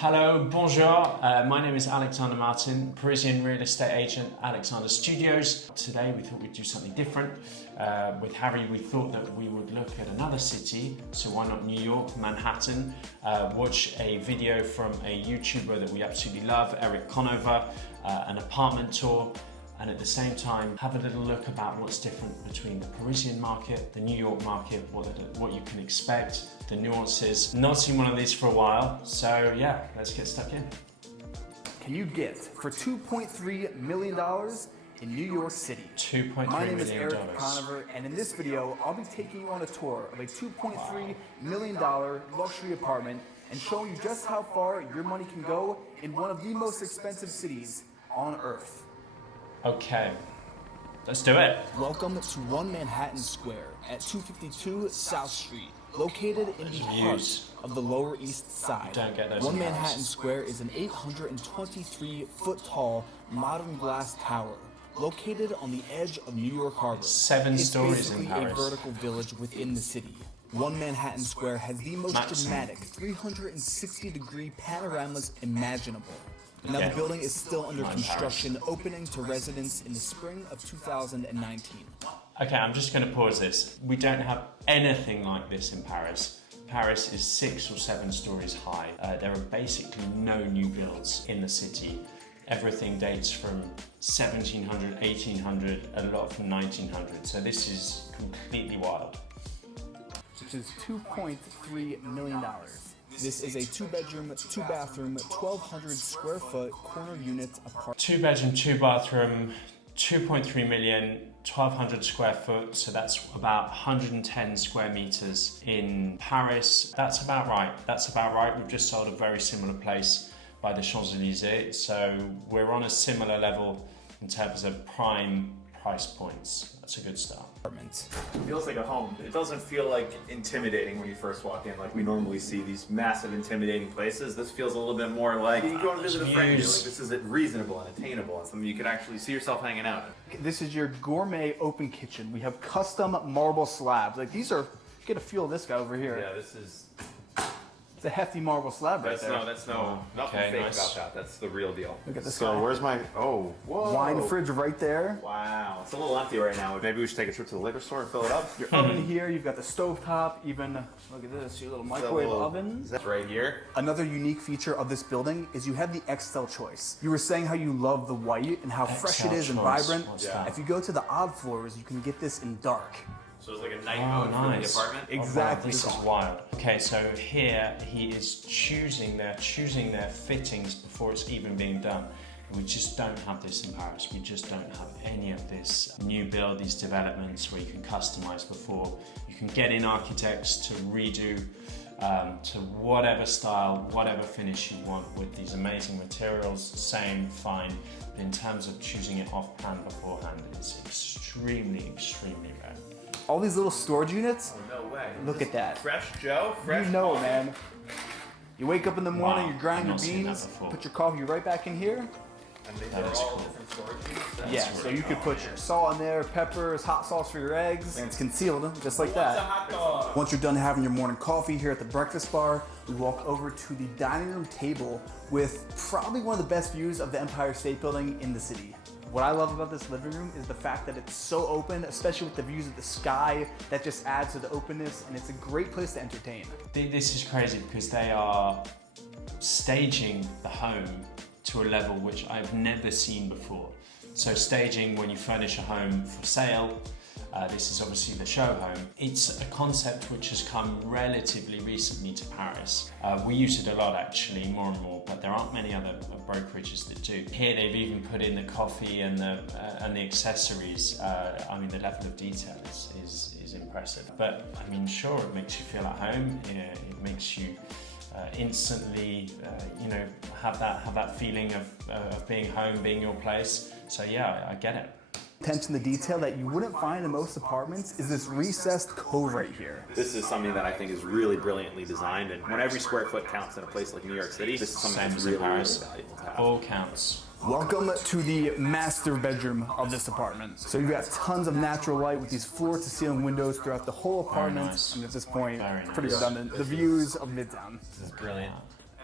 Hello, bonjour. My name is Alexander Martin, Parisian Real Estate Agent, Alexander Studios. Today we thought we'd do something different. With Harry, we thought that we would look at another city, so why not New York, Manhattan, watch a video from a YouTuber that we absolutely love, Erik Conover, an apartment tour, and at the same time have a little look about what's different between the Parisian market, the New York market, what you can expect, the nuances. Not seen one of these for a while, so yeah, let's get stuck in. Can you get for $2.3 million in New York City? $2.3 million. My name is Erik Conover, and in this video, I'll be taking you on a tour of a $2.3 million luxury apartment and showing you just how far your money can go in one of the most expensive cities on earth. Okay, let's do it. Welcome to One Manhattan Square at 252 South Street, located in the heart of the Lower East Side. Don't get those. One Manhattan Square is an 823-foot tall modern glass tower located on the edge of New York Harbor. 7 stories in It's basically Paris. a vertical village within the city. One Manhattan Square has the most dramatic 360-degree panoramas imaginable. Now the building is still under construction, opening to residents in the spring of 2019. Okay, I'm just going to pause this. We don't have anything like this in Paris. Paris is 6 or 7 stories high. There are basically no new builds in the city. Everything dates from 1700, 1800, a lot from 1900. So this is completely wild. Which is $2.3 million. This is a 2-bedroom, 2-bathroom, 1,200 square foot corner unit apartment. 2-bedroom, 2-bathroom, 2.3 million, 1,200 square foot. So that's about 110 square meters in Paris. That's about right. That's about right. We've just sold a very similar place by the Champs-Élysées. So we're on a similar level in terms of prime price points. That's a good start. It feels like a home. It doesn't feel like intimidating when you first walk in, like we normally see these massive intimidating places. This feels a little bit more like you go and visit a friend. Like this is reasonable and attainable and something you could actually see yourself hanging out in. This is your gourmet open kitchen. We have custom marble slabs. Like these are, get a feel of this guy over here. Yeah, this is. It's a hefty marble slab right there. Nothing fake about that. That's the real deal. Look at this So guy. where's my, oh, whoa. Wine fridge right there. Wow, it's a little empty right now. Maybe we should take a trip to the liquor store and fill it up. Your oven here, you've got the stovetop, even, look at this, your little microwave oven. That's right here. Another unique feature of this building is you have the Excel choice. You were saying how you love the white and how fresh it is and vibrant. Yeah. If you go to the odd floors, you can get this in dark. So it's like a night mode for the apartment? Exactly. Oh, wow, this is wild. Okay, so here he is choosing their fittings before it's even being done. We just don't have this in Paris. We just don't have any of this new build, these developments where you can customize before. You can get in architects to redo to whatever style, whatever finish you want with these amazing materials, same, fine. But in terms of choosing it off plan beforehand, it's extremely, extremely rare. All these little storage units, Oh, no way. look at that. Fresh Joe? Fresh You know, coffee? man. You wake up in the morning, Wow, you grind I've your not seen that beans, before. put your coffee right back in here. And these That are is all cool. different storage units? Yeah, so you could put your salt in there, peppers, hot sauce for your eggs, and it's concealed just like that. hot dog? Once you're done having your morning coffee here at the breakfast bar, we walk over to the dining room table with probably one of the best views of the Empire State Building in the city. What I love about this living room is the fact that it's so open, especially with the views of the sky, that just adds to the openness, and it's a great place to entertain. This is crazy because they are staging the home to a level which I've never seen before. So staging when you furnish a home for sale, this is obviously the show home. It's a concept which has come relatively recently to Paris. We use it a lot actually, more and more, but there aren't many other brokerages that do. Here they've even put in the coffee and the accessories. I mean, the level of detail is impressive. But I mean, sure, it makes you feel at home. It makes you instantly, have that feeling of being home, being your place. So yeah, I get it. Attention to detail that you wouldn't find in most apartments is this recessed cove right here. This is something that I think is really brilliantly designed, and when every square foot counts in a place like New York City, this is something that's really, really valuable to have. All counts. Welcome to the master bedroom of this apartment. So you've got tons of natural light with these floor-to-ceiling windows throughout the whole apartment. nice. And at this point, Very pretty nice. redundant. The views of Midtown. This is brilliant.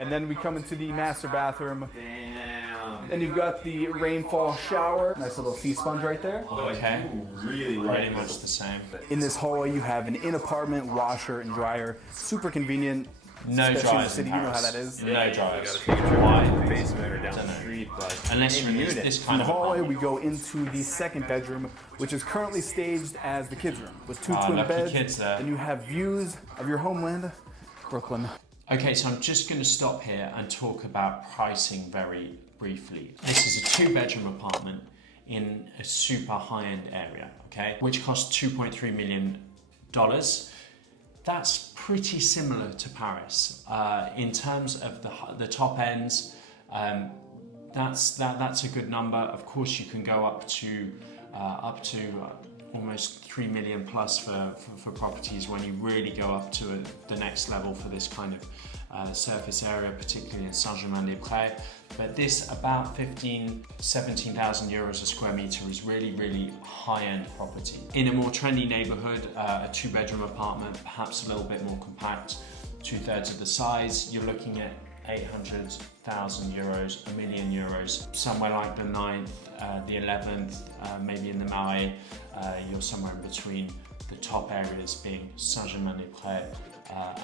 And then we come into the master bathroom. Damn. And you've got the rainfall shower. Nice little sea sponge right there. Okay. Really Pretty like much this. the same. In this hallway, you have an in-apartment washer and dryer. Super convenient. No especially in the dryers city. in You know how Paris. that is. No dryers. Take a trip Why? to the basement or down Dunno. the street, but Unless you're in unit. this In kind the of hallway, apartment. we go into the second bedroom, which is currently staged as the kids' room, with two Ah, twin lucky beds. kids there. And you have views of your homeland, Brooklyn. Okay, so I'm just going to stop here and talk about pricing very briefly. This is a 2-bedroom apartment in a super high-end area, okay, which costs $2.3 million. That's pretty similar to Paris in terms of the top ends. That's a good number. Of course, you can go up to almost 3 million plus for properties when you really go up to the next level for this kind of surface area, particularly in Saint-Germain-des-Prés. But this about 17,000 euros a square meter is really, really high-end property. In a more trendy neighborhood, a 2-bedroom apartment, perhaps a little bit more compact, 2/3 of the size, you're looking at 800,000 euros, €1 million. Somewhere like the 9th, the 11th, maybe in the Marais, you're somewhere in between the top areas being Saint-Germain-des-Prés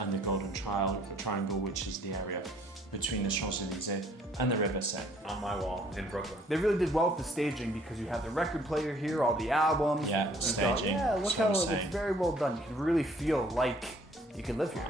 and the Golden Triangle, which is the area between the Champs-Élysées and the River Seine. On my wall in Brooklyn. They really did well with the staging because you have the record player here, all the albums. Yeah, You staging, yeah, look that's how what I'm it's saying. very well done. You can really feel like you can live here.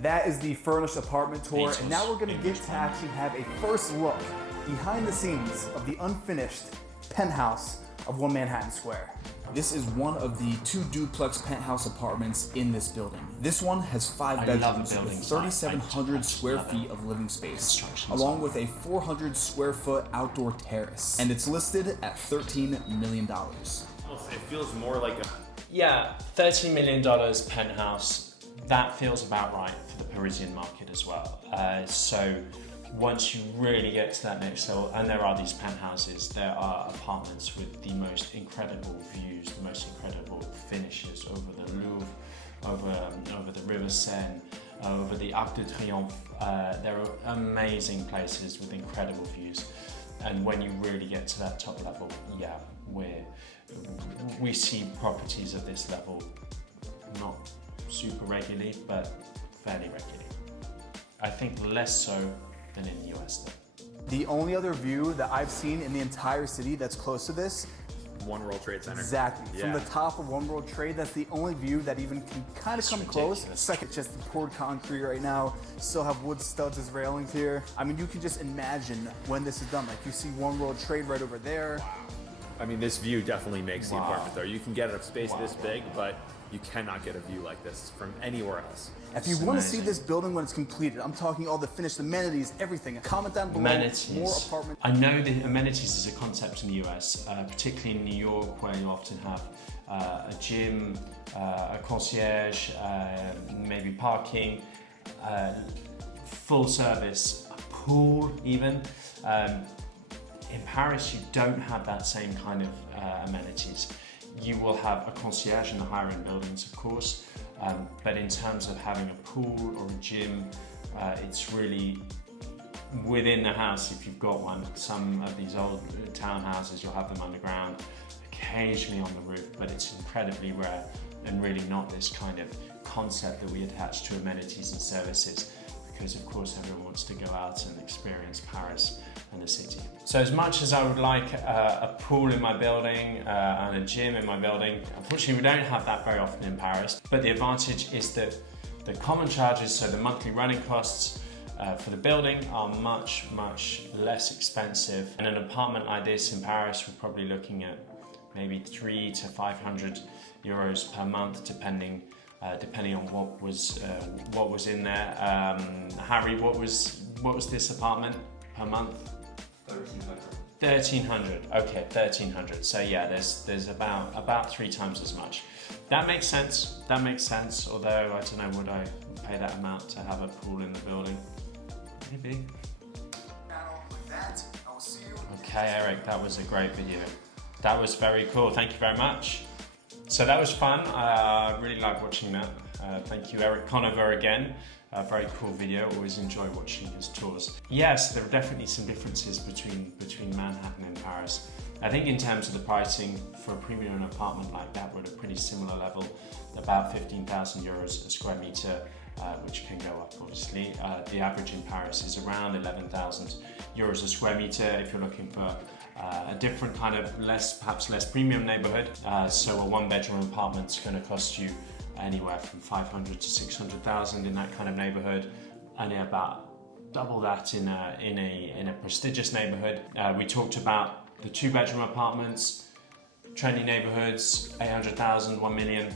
That is the furnished apartment tour, and now we're going to get to actually have a first look behind the scenes of the unfinished penthouse of One Manhattan Square. This is one of the 2 duplex penthouse apartments in this building. This one has 5 I love bedrooms buildings with like- 3,700 square love it. feet of living space, Construction along design. with a 400 square foot outdoor terrace. And it's listed at $13 million. It feels more like a Yeah, $13 million penthouse, that feels about right for the Parisian market as well. So once you really get to that next level, and there are these penthouses, there are apartments with the most incredible views, the most incredible finishes over the Louvre, over the River Seine, over the Arc de Triomphe. There are amazing places with incredible views. And when you really get to that top level, yeah, we see properties of this level not super regularly, but fairly regularly. I think less so than in the US though. The only other view that I've seen in the entire city that's close to this, One World Trade Center. exactly, from Yeah. the top of One World Trade, that's the only view that even can kind of It's come close. ridiculous. Second, just poured concrete right now, still have wood studs as railings here. I mean, you can just imagine when this is done. Like you see One World Trade right over there. I mean, this view definitely makes the Wow. apartment though. You can get a space this big, but you cannot get a view like this from anywhere else. If you It's want to see amazing. this building when it's completed, I'm talking all the finished amenities, everything. Comment down below. Amenities. More apartment. I know the amenities is a concept in the US, particularly in New York, where you often have a gym, a concierge, maybe parking, full service, a pool even. In Paris, you don't have that same kind of amenities. You will have a concierge in the higher end buildings, of course, but in terms of having a pool or a gym, it's really within the house if you've got one. Some of these old townhouses, you'll have them underground, occasionally on the roof, but it's incredibly rare and really not this kind of concept that we attach to amenities and services, because of course everyone wants to go out and experience Paris and the city. So as much as I would like a pool in my building and a gym in my building, unfortunately we don't have that very often in Paris, but the advantage is that the common charges, so the monthly running costs for the building are much, much less expensive. In an apartment like this in Paris, we're probably looking at maybe 300 to 500 euros per month, depending on what was in there. Harry, what was this apartment per month? 1,300. Okay, 1,300. So yeah, there's about 3 times as much. That makes sense. That makes sense. Although I don't know, would I pay that amount to have a pool in the building? Maybe. Okay, Erik, that was a great video. That was very cool. Thank you very much. So that was fun. I really like watching that. Thank you, Erik Conover, again. Very cool video. Always enjoy watching his tours. Yes, there are definitely some differences between Manhattan and Paris. I think in terms of the pricing for a premium apartment like that, we're at a pretty similar level, about 15,000 euros a square meter, which can go up obviously. The average in Paris is around 11,000 euros a square meter if you're looking for a different kind of perhaps less premium neighborhood. So a one-bedroom apartment's going to cost you anywhere from 500 to 600,000 in that kind of neighborhood, and about double that in a prestigious neighborhood. We talked about the two-bedroom apartments, trendy neighborhoods, 800,000, 1 million,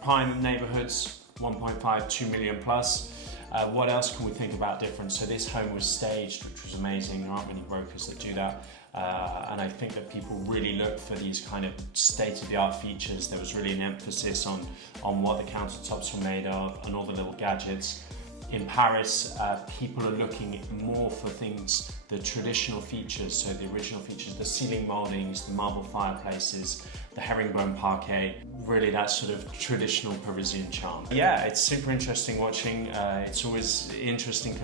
prime neighborhoods, 1.5, 2 million plus. What else can we think about different? So this home was staged, which was amazing. There aren't many brokers that do that. And I think that people really look for these kind of state-of-the-art features. There was really an emphasis on what the countertops were made of and all the little gadgets. In Paris, people are looking more for things, the traditional features, so the original features, the ceiling moldings, the marble fireplaces, the herringbone parquet, really that sort of traditional Parisian charm. Yeah, it's super interesting watching. It's always interesting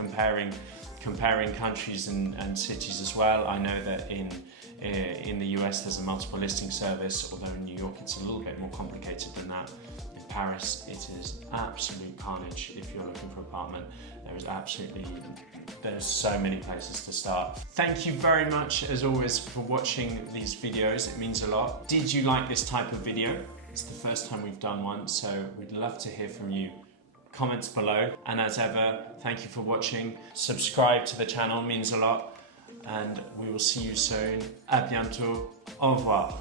comparing countries and cities as well. I know that in the US there's a multiple listing service, although in New York it's a little bit more complicated than that. In Paris it is absolute carnage if you're looking for an apartment. There's so many places to start. Thank you very much as always for watching these videos, it means a lot. Did you like this type of video? It's the first time we've done one, so we'd love to hear from you. Comments below, and as ever, thank you for watching. Subscribe to the channel, means a lot, and we will see you soon. À bientôt. Au revoir.